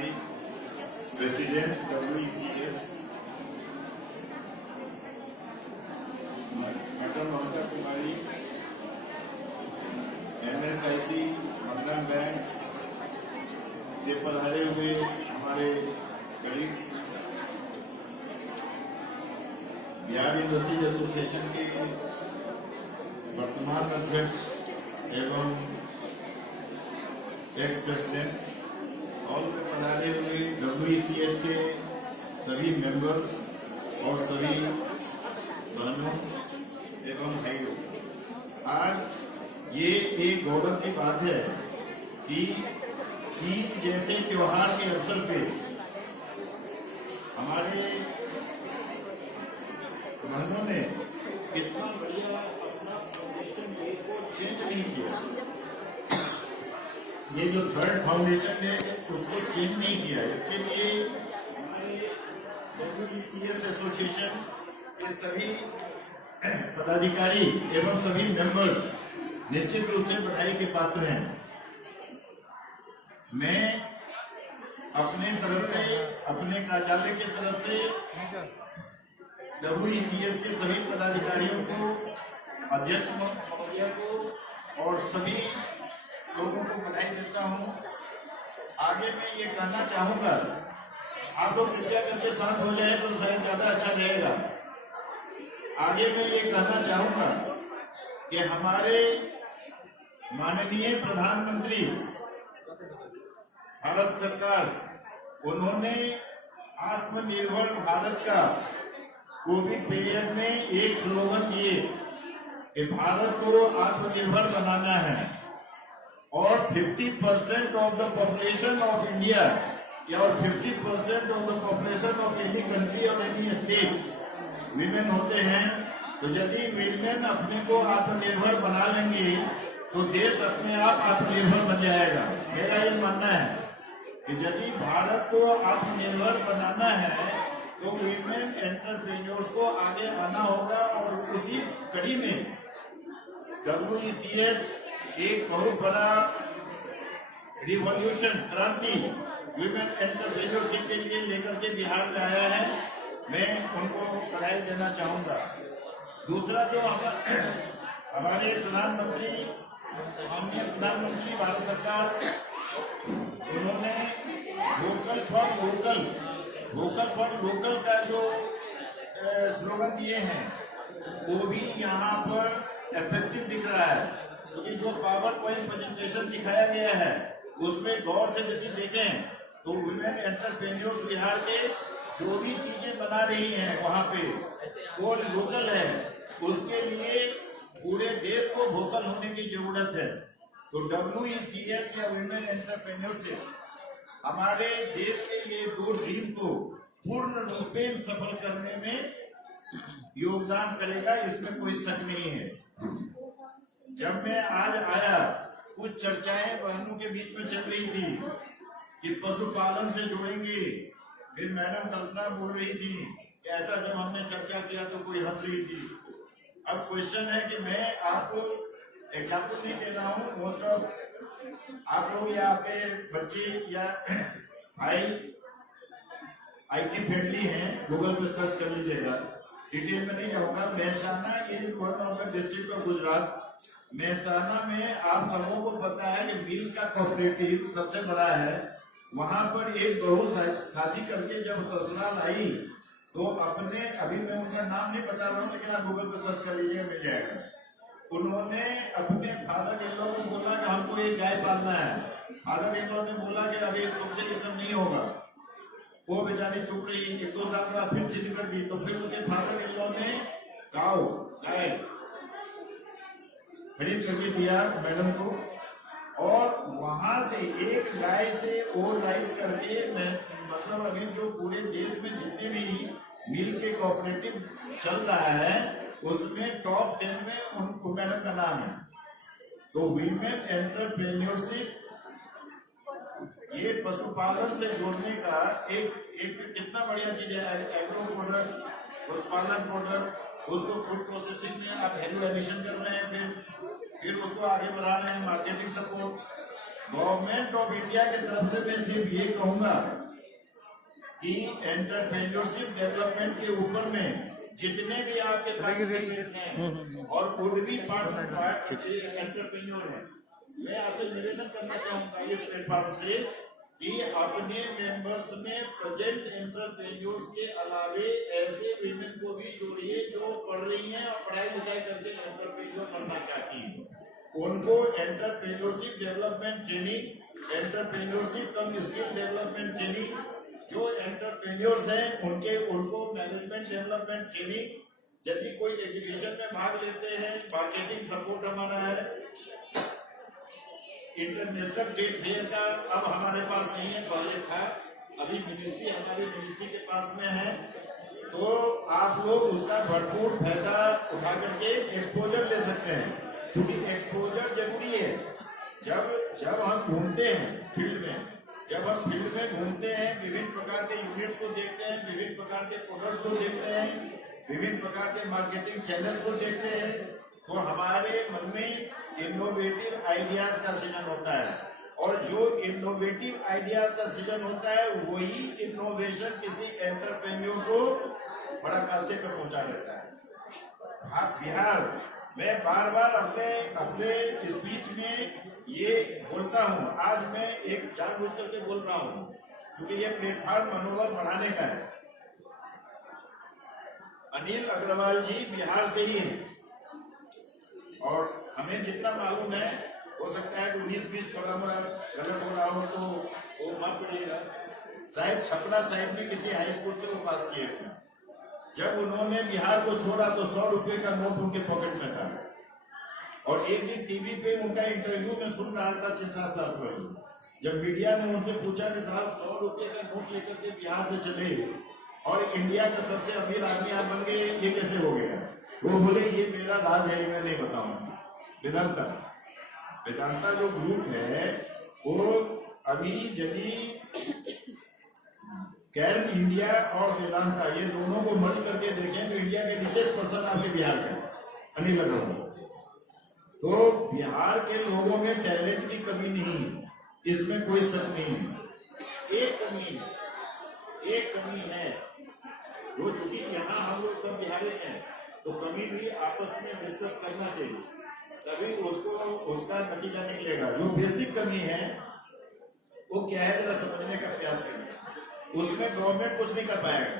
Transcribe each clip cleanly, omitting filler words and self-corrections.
कुमारी, president WECS, madam Mamta Kumari, NSIC बंधन bank से पधारे हुए हमारे कलीग्स, बिहार इंडस्ट्रीज एसोसिएशन के वर्तमान अध्यक्ष एवं एक्स प्रेसिडेंट, हॉल में पधारे हुए WECS के सभी मेंबर्स और सभी बहनों एवं भाइयों, आज ये एक गौरव की बात है कि ईद जैसे त्योहार के अवसर पे हमारे बहनों ने कितना बढ़िया अपना फाउंडेशन डे को चेंज नहीं किया। ये जो थर्ड फाउंडेशन डे उसको चेंज नहीं किया, इसके लिए हमारे WECS एसोसिएशन के सभी पदाधिकारी एवं सभी मेंबर्स निश्चित रूप से बधाई के पात्र हैं। मैं अपने तरफ से, अपने कार्यालय की तरफ से WECS के सभी पदाधिकारियों को, अध्यक्ष महोदय को और सभी लोगों को बधाई देता हूं। आगे मैं ये कहना चाहूंगा, आप लोग कृपया करके शांत हो जाए तो शायद ज्यादा अच्छा रहेगा। आगे मैं ये कहना चाहूंगा कि हमारे माननीय प्रधानमंत्री भारत सरकार, उन्होंने आत्मनिर्भर भारत का कोविड पीरियड में एक स्लोगन दिए कि भारत को आत्मनिर्भर बनाना है और 50% of the population of India और 50% of the population of any country और एनी स्टेट वीमेन होते हैं। तो यदि वीमेन अपने को आत्मनिर्भर बना लेंगे तो देश अपने आप आत्मनिर्भर बन जाएगा। मेरा ये मानना है कि यदि भारत को आत्मनिर्भर बनाना है तो वीमेन एंटरप्रेन्योर्स को आगे आना होगा और उसी कड़ी में WECS एक बहुत बड़ा रिवॉल्यूशन, क्रांति वीमेन एंटरप्रेन्योरशिप के लिए लेकर के बिहार में आया है। मैं उनको बधाई देना चाहूंगा। दूसरा जो हमारे प्रधानमंत्री, माननीय प्रधानमंत्री भारत सरकार, उन्होंने वोकल फॉर लोकल का जो स्लोगन दिए हैं वो भी यहाँ पर इफेक्टिव दिख रहा है, क्योंकि जो पावर पॉइंट प्रेजेंटेशन दिखाया गया है उसमें गौर से यदि देखें तो वुमेन एंटरप्रेन्योर्स बिहार के जो भी चीजें बना रही हैं वहाँ पे वो लोकल है। उसके लिए पूरे देश को वोकल होने की जरूरत है। तो WECS या वुमेन एंटरप्रेन्योरशिप हमारे देश के ये दो ड्रीम को पूर्ण रूपेण सफल करने में योगदान करेगा, इसमें कोई शक नहीं है। जब मैं आज आया, कुछ चर्चाएं बहनों के बीच में चल रही थी कि पशुपालन से जोड़ेंगे। फिर मैडम कल्पना बोल रही थी कि ऐसा जब हमने चर्चा किया तो कोई हंस रही थी। अब क्वेश्चन है कि मैं आपको एग्जाम्पल नहीं दे रहा हूँ, मोस्ट ऑफ आप लोग यहाँ पे बच्चे या IT फ्रेंडली हैं, गूगल पे सर्च कर लीजिएगा, डिटेल में नहीं जाऊंगा। Mehsana is one of the district of Gujarat. Mehsana में आप सबों को पता है कि मिल का कोऑपरेटिव सबसे बड़ा है। वहां पर एक बहू शादी करके जब ससुराल आई तो अपने, अभी मैं उनका नाम नहीं बता रहा हूँ लेकिन आप गूगल पे सर्च कर लीजिए, मिल जाएगा। उन्होंने अपने फादर इन लॉ को बोला कि हमको एक गाय पालना है। फादर इन लॉ ने बोला कि अभी तुमसे ये सब नहीं होगा। वो बेचारी चुप रही। 1-2 साल बाद फिर जिद कर दी तो फिर उनके फादर इन लॉ ने गाय खरीद करके दिया मैडम को, और वहां से एक गाय से और राइज करके, मतलब अभी जो पूरे देश में जितने भी मिल के कोऑपरेटिव चल रहा है उसमें टॉप 10 में उनको मैडम का नाम है। तो वीमेन एंटरप्रेन्योरशिप ये पशुपालन से जोड़ने का एक कितना बढ़िया चीज है। एग्रो प्रोडक्ट, पशुपालन प्रोडक्ट, उसको फूड प्रोसेसिंग में आप वैल्यू एडिशन कर रहे हैं, फिर उसको आगे बढ़ा रहे हैं, marketing support, government of India की तरफ से मैं सिर्फ ये कहूंगा कि एंटरप्रेन्योरशिप डेवलपमेंट के ऊपर में जितने भी आपके पार्टिसिपेंट्स हैं और वुड बी पार्ट एंटरप्रेन्योर हैं, मैं आपसे निवेदन करना चाहूंगा इस प्लेटफॉर्म से कि अपने मेंबर्स में प्रेजेंट एंटरप्रेन्योर्स के अलावे ऐसे विमेन को भी जोड़िए जो पढ़ रही हैं और पढ़ाई लिखाई करके एंटरप्रेन्योर बनना चाहती हैं। उनको एंटरप्रेन्योरशिप डेवलपमेंट ट्रेनिंग, एंटरप्रेन्योरशिप कम स्किल डेवलपमेंट ट्रेनिंग, जो एंटरप्रेन्योर्स हैं उनको मैनेजमेंट डेवलपमेंट ट्रेनिंग, यदि कोई एजुकेशन में भाग लेते हैं मार्केटिंग सपोर्ट हमारा है। इंटरनेशनल ट्रेड फेयर का अब हमारे पास नहीं है, पहले था, अभी मिनिस्ट्री हमारी मिनिस्ट्री के पास में है, तो आप लोग उसका भरपूर फायदा उठा करके एक्सपोजर ले सकते हैं, क्योंकि एक्सपोजर जरूरी है। जब हम घूमते हैं फील्ड में, जब हम फील्ड में घूमते हैं, विभिन्न प्रकार के यूनिट्स को देखते हैं, विभिन्न प्रकार के प्रोडक्ट्स को देखते हैं, विभिन्न प्रकार के मार्केटिंग चैनल्स को देखते हैं, तो हमारे मन में इनोवेटिव आइडियाज का सृजन होता है, और जो इनोवेटिव आइडियाज का सृजन होता है वही इनोवेशन किसी एंटरप्रेन्योर को बड़ा कास्ते पर पहुंचा देता है। आप बिहार, मैं बार बार अपने स्पीच में ये बोलता हूँ, आज मैं एक जानबूझ करके बोल रहा हूँ क्योंकि ये प्लेटफॉर्म मनोबल बढ़ाने का है। अनिल अग्रवाल जी बिहार से ही हैं और हमें जितना मालूम है, हो सकता है कि 19-20 थोड़ा मोड़ा गलत हो रहा हो तो वो माफ करिएगा, शायद छपरा साइड में किसी हाई स्कूल से वो पास किए थे। जब उन्होंने बिहार को छोड़ा तो 100 रुपए का नोट उनके पॉकेट में था, और एक दिन टीवी पे उनका इंटरव्यू में सुन रहा था 6-7 साल पहले, जब मीडिया ने उनसे पूछा कि साहब 100 रुपए का नोट लेकर के बिहार से चले और इंडिया का सबसे अमीर आदमी आप बन गए, ये कैसे हो गया? वो बोले ये मेरा राज है, मैं नहीं बताऊंगा। वेदांता जो ग्रुप है वो अभी यदि कैरन इंडिया और वेदांता ये दोनों को मर्ज करके देखें तो इंडिया के रिचेस्ट पर्सन आपके बिहार के अनिल अग्रवाल। तो बिहार के लोगों में टैलेंट की कमी नहीं है, इसमें कोई शक नहीं है। एक कमी है वो, चूंकि यहाँ हम लोग सब बिहारी हैं तो कभी भी आपस में डिस्कस करना चाहिए, तभी उसका नतीजा निकलेगा। जो बेसिक कमी है वो क्या है, जरा समझने का प्रयास करिए। उसमें गवर्नमेंट कुछ नहीं कर पाएगा,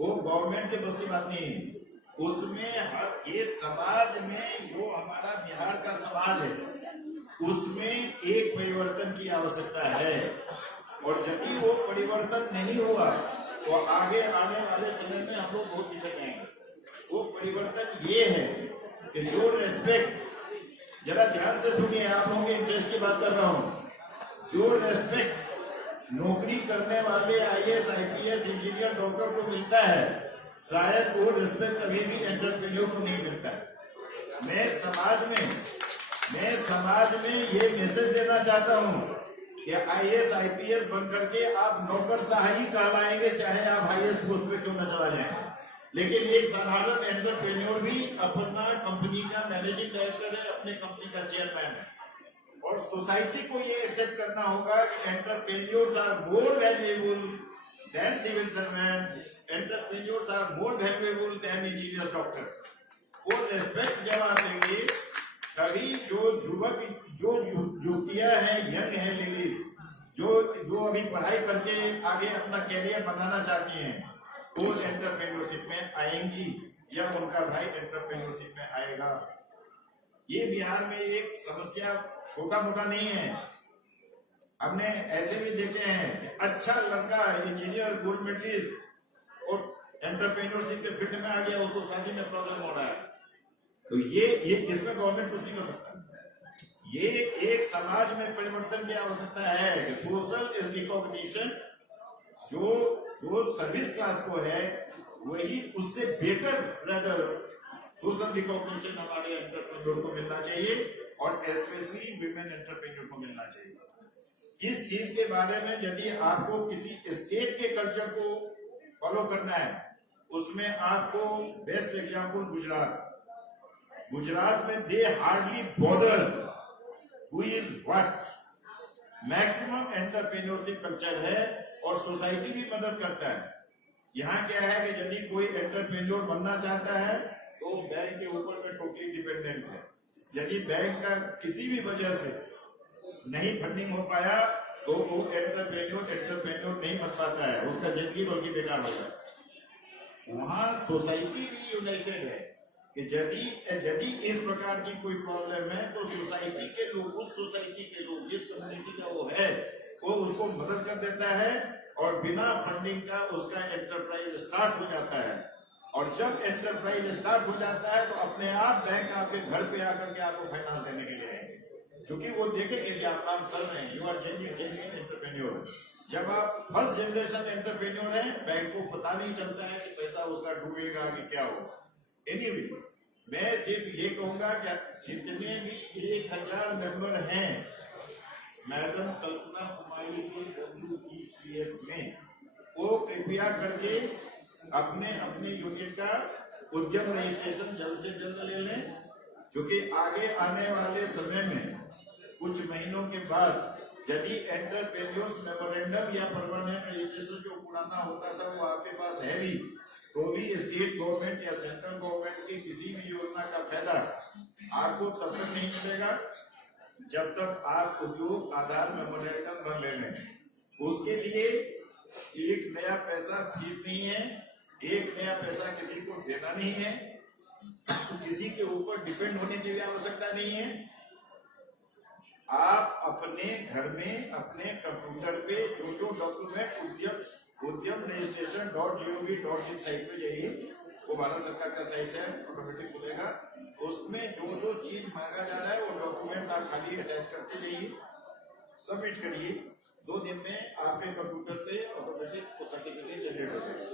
वो गवर्नमेंट के बस की बात नहीं है। उसमें हर ये समाज में जो हमारा बिहार का समाज है उसमें एक परिवर्तन की आवश्यकता है, और यदि वो परिवर्तन नहीं होगा तो आगे आने वाले समय में हम लोग बहुत पीछे जाएंगे। वो परिवर्तन ये है कि जो रेस्पेक्ट, जरा ध्यान से सुनिए, आप लोगों के इंटरेस्ट की बात कर रहा हूँ, जो रेस्पेक्ट नौकरी करने वाले IAS, IPS, इंजीनियर, डॉक्टर को मिलता है, शायद वो रिस्पेक्ट अभी भी एंटरप्रेन्योर को नहीं मिलता है। मैं समाज में ये मैसेज देना चाहता हूँ कि IAS, IPS बन करके आप नौकरशाह ही कहलाएंगे, चाहे आप हाईएस्ट पोस्ट पे क्यों न चला जाए। लेकिन एक साधारण एंटरप्रेन्योर भी अपना कंपनी का मैनेजिंग डायरेक्टर है, अपने कंपनी का चेयरमैन है, और सोसाइटी को ये एक्सेप्ट करना होगा कि entrepreneurs are more valuable than civil servants, entrepreneurs are more valuable than engineer, doctor. वो रेस्पेक्ट जब आप देंगे तभी जो युवक, जो युवतियां हैं, यंग है लेडीज, जो अभी पढ़ाई करके आगे अपना कैरियर बनाना चाहती हैं, वो एंटरप्रेन्योरशिप में आएंगी या उनका भाई एंटरप्रेन्योरशिप में आएगा। ये बिहार में एक समस्या छोटा मोटा नहीं है। हमने ऐसे भी देखे हैं कि अच्छा लड़का इंजीनियर, गोल्ड मेडलिस्ट और एंटरप्रेन्योरशिप के फील्ड में आ गया, उसको शादी में प्रॉब्लम हो रहा है। तो ये इसमें गवर्नमेंट कुछ नहीं कर सकता। ये एक समाज में परिवर्तन की आवश्यकता है कि सोशल रिकॉग्निशन जो सर्विस क्लास को है वही उससे बेटर रेदर सोशल रिकॉग्निशन हमारे एंटरप्रेन्योर्स को मिलना चाहिए, और स्पेशली विमेन एंटरप्रेन्योर को मिलना चाहिए। इस चीज के बारे में यदि आपको किसी स्टेट के कल्चर को फॉलो करना है, उसमें आपको बेस्ट एग्जांपल गुजरात में they hardly bother who is what, maximum entrepreneurship culture है और सोसाइटी भी मदद करता है। यहाँ क्या है कि यदि कोई एंटरप्रेन्योर बनना चाहता है तो बैंक के ऊपर में टोटली डिपेंडेंट है। यदि बैंक का किसी भी वजह से नहीं फंडिंग हो पाया तो वो एंटरप्रेन्योर नहीं बन पाता है, उसका जिंदगी बल्कि बेकार हो जाए। वहाँ सोसाइटी भी यूनाइटेड है कि यदि इस प्रकार की कोई प्रॉब्लम है तो सोसाइटी के लोग, उस सोसाइटी के लोग जिस कम्युनिटी का वो है, वो उसको मदद कर देता है और बिना फंडिंग का उसका एंटरप्राइज स्टार्ट हो जाता है। और जब एंटरप्राइज स्टार्ट हो जाता है तो अपने आप बैंक आपके घर पे आकर के आपको फाइनेंस देने के लिए आएंगे, क्योंकि वो देखेंगे कि आप काम कर रहे हैं, यू आर जेन्युइन एंटरप्रेन्योर। जब आप फर्स्ट जनरेशन एंटरप्रेन्योर हैं, बैंक को पता नहीं चलता है कि पैसा उसका डूबेगा कि क्या होगा। एनीवे, मैं सिर्फ ये कहूंगा कि जितने भी 1000 मेंबर हैं मैडम कल्पना कुमारी के WBCS में, वो कृपया करके अपने अपने यूनिट का उद्यम रजिस्ट्रेशन जल्द से जल्द ले लें, क्योंकि आगे आने वाले समय में कुछ महीनों के बाद यदि एंटरप्रेन्योर्स मेमोरेंडम या परमानेंट रजिस्ट्रेशन जो पुराना होता था वो आपके पास है भी, तो भी स्टेट गवर्नमेंट या सेंट्रल गवर्नमेंट की किसी भी योजना का फायदा आपको तब तक नहीं मिलेगा जब तक आप उद्योग आधार मेमोरेंडम न ले लें। उसके लिए एक नया पैसा फीस नहीं है, एक नया पैसा किसी को देना नहीं है, किसी के ऊपर डिपेंड होने की भी आवश्यकता नहीं है। आप अपने घर में अपने कंप्यूटर पे जो डॉक्यूमेंट उद्यम रजिस्ट्रेशन.gov.in साइट पे जाइए, वो भारत सरकार का साइट है, ऑटोमेटिक खुलेगा। उसमें जो चीज मांगा जा रहा है वो डॉक्यूमेंट आप खाली अटैच करते जाइए, सबमिट करिए, 2 दिन में आपके कंप्यूटर से ऑटोमेटिक सर्टिफिकेट जनरेट हो जाएगा।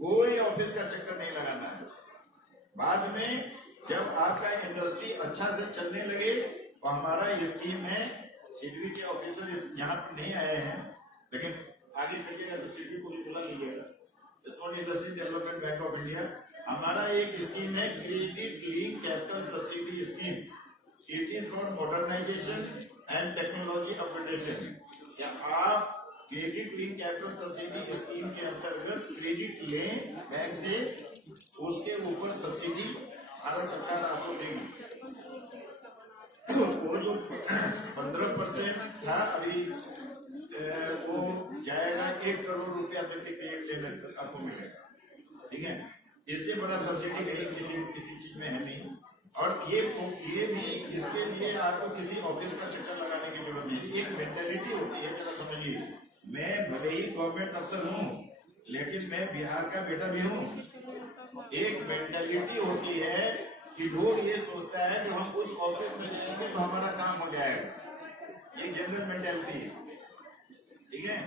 कोई ऑफिस का चक्कर नहीं लगाना है। बाद में जब आपका इंडस्ट्री अच्छा से चलने लगे तो हमारा ये स्कीम है, सीडबी के ऑफिसर यहाँ पे नहीं आए हैं, लेकिन आगे करिएगा तो सीडबी को भी बुला लीजिएगा। Small industry development bank of India, हमारा एक स्कीम है creative clean capital subsidy scheme. It is for modernisation and technology upgradation. या आप credit clean capital subsidy scheme के अंतर्गत क्रेडिट लें बैंक से, उसके ऊपर सब्सिडी भारत सरकार आपको देगी। वो जो 15% था अभी वो जाएगा 1 करोड़ रुपया देते क्रेडिट लेने आपको मिलेगा। ठीक है, इससे बड़ा सब्सिडी कहीं किसी चीज में है नहीं। और ये भी, इसके लिए आपको किसी ऑफिस का चक्कर लगाने की जरूरत नहीं। एक मेंटेलिटी होती है, जरा समझिए, मैं भले ही गवर्नमेंट अफसर हूँ लेकिन मैं बिहार का बेटा भी हूँ। एक मेंटेलिटी होती है कि लोग ये सोचता है कि हम उस ऑफिस में जाएंगे तो हमारा काम हो जाएगा, ये जनरल मेंटेलिटी है। ठीक है,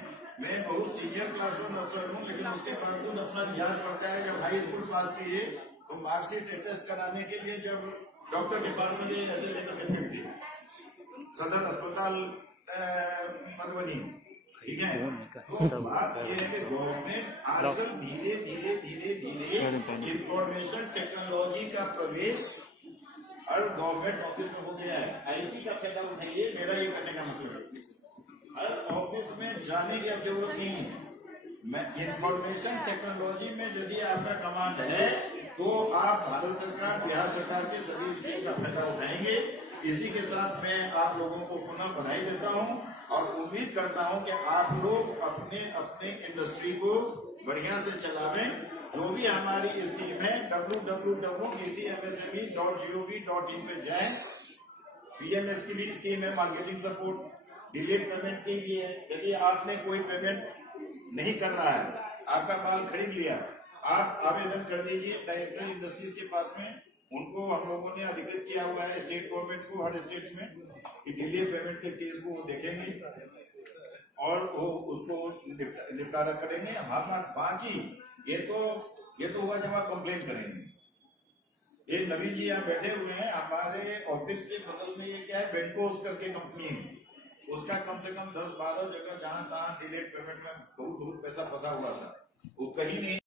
मैं बहुत सीनियर क्लास 1 अफसर हूँ, लेकिन उसके बावजूद अपना ध्यान पड़ता है। जब हाई स्कूल पास किए तो मार्कशीट अटेस्ट कराने के लिए जब डॉक्टर के पास में ऐसे लेकर के फिरती सदर अस्पताल मधुबनी। ठीक है, तो बात ये है कि गवर्नमेंट आजकल धीरे धीरे इंफॉर्मेशन टेक्नोलॉजी का प्रवेश हर गवर्नमेंट ऑफिस में हो गया है। IT का फायदा उठाइए, मेरा ये करने का मतलब है। हर ऑफिस में जाने की अब जरूरत नहीं है। इंफॉर्मेशन टेक्नोलॉजी में यदि आपका कमांड है तो आप भारत सरकार, बिहार सरकार के सभी स्कीम का फायदा उठाएंगे। इसी के साथ मैं आप लोगों को पुनः बधाई देता हूं और उम्मीद करता हूं कि आप लोग अपने अपने इंडस्ट्री को बढ़िया से चलावें। जो भी हमारी स्कीम है www.ecmsme.gov.in पे जाएं। PMS की भी स्कीम है, मार्केटिंग सपोर्ट, डिलेड पेमेंट के लिए। यदि आपने कोई पेमेंट नहीं कर रहा है, आपका माल खरीद लिया, आप आवेदन कर दीजिए डायरेक्टर इंडस्ट्रीज के पास में। उनको हम लोगों ने अधिकृत किया हुआ है स्टेट गवर्नमेंट को, हर स्टेट में, कि डिले पेमेंट के केस को वो देखेंगे और वो उसको निपटारा करेंगे। हमारा बाकी ये तो हुआ जब आप कंप्लेन करेंगे। ये नवीन जी यहाँ बैठे हुए हैं, हमारे ऑफिस के बगल में ये क्या है, बैंकोस करके कंपनी है, उसका कम से कम 10-12 जगह जहां तहां डिलेड पेमेंट में बहुत पैसा फंसा हुआ था, वो कहीं नहीं